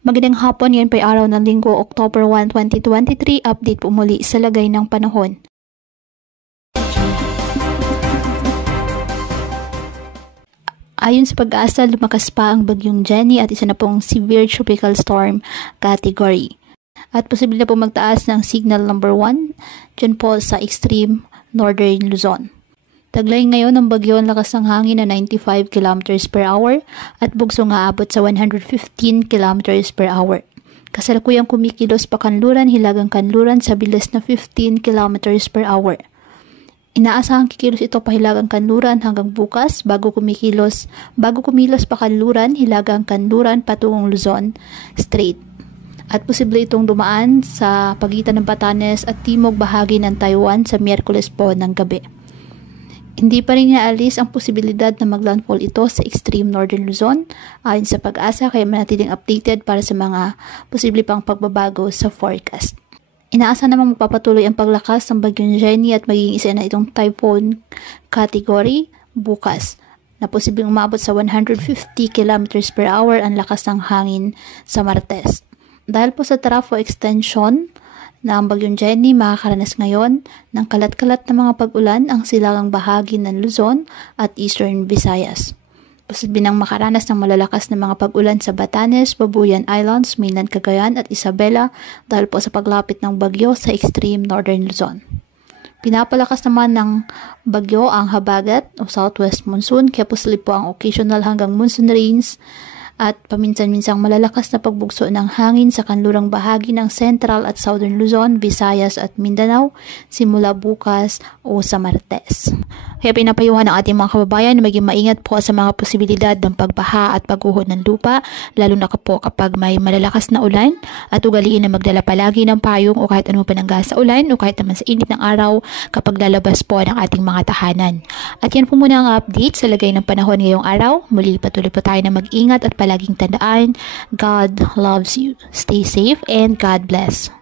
Magandang hapon, ngayon po ay araw ng Linggo, October 1, 2023. Update po muli sa lagay ng panahon. Ayon sa Pag-asa, lumakas pa ang bagyong Jenny at isa na pong severe tropical storm category. At posible na po magtaas ng signal number 1 dyan po sa extreme northern Luzon. Taglay ngayon ng bagyo ang lakas ng hangin na 95 km per hour at bugsong aabot sa 115 km per hour. Kasalukuyang kumikilos pa kanluran, hilagang kanluran sa bilis na 15 km per hour. Inaasahang kikilos ito pa hilagang kanluran hanggang bukas bago kumilos pa kanluran, hilagang kanluran patungong Luzon Strait. At posible itong dumaan sa pagitan ng Batanes at timog bahagi ng Taiwan sa Miyerkules po ng gabi. Hindi pa rin naalis ang posibilidad na maglandfall ito sa extreme northern Luzon ayon sa Pag-asa, kaya manatiling updated para sa mga posible pang pagbabago sa forecast. Inaasa namang magpapatuloy ang paglakas ng bagyong Jenny at magiging isa na itong typhoon category bukas na posibleng umabot sa 150 km per hour ang lakas ng hangin sa Martes. Dahil po sa trafo extension na ang bagyong Jenny, makakaranas ngayon ng kalat-kalat na mga pag-ulan ang silangang bahagi ng Luzon at Eastern Visayas. Posible nang makaranas ng malalakas na mga pag-ulan sa Batanes, Babuyan Islands, Mainland Cagayan at Isabela dahil po sa paglapit ng bagyo sa extreme northern Luzon. Pinapalakas naman ng bagyo ang habagat o southwest monsoon, kaya posible po ang occasional hanggang monsoon rains at paminsan-minsang malalakas na pagbugso ng hangin sa kanlurang bahagi ng Central at Southern Luzon, Visayas at Mindanao simula bukas o sa Martes. Kaya pinapayuhan ng ating mga kababayan na maging maingat po sa mga posibilidad ng pagbaha at pagguho ng lupa, lalo na po kapag may malalakas na ulan, at ugaliin na magdala palagi ng payong o kahit anong panangga sa ulan o kahit naman sa init ng araw kapag lalabas po ng ating mga tahanan. At yan po muna ang update sa lagay ng panahon ngayong araw. Muli patuloy po tayo na mag-ingat at palaging tandaan, God loves you. Stay safe and God bless.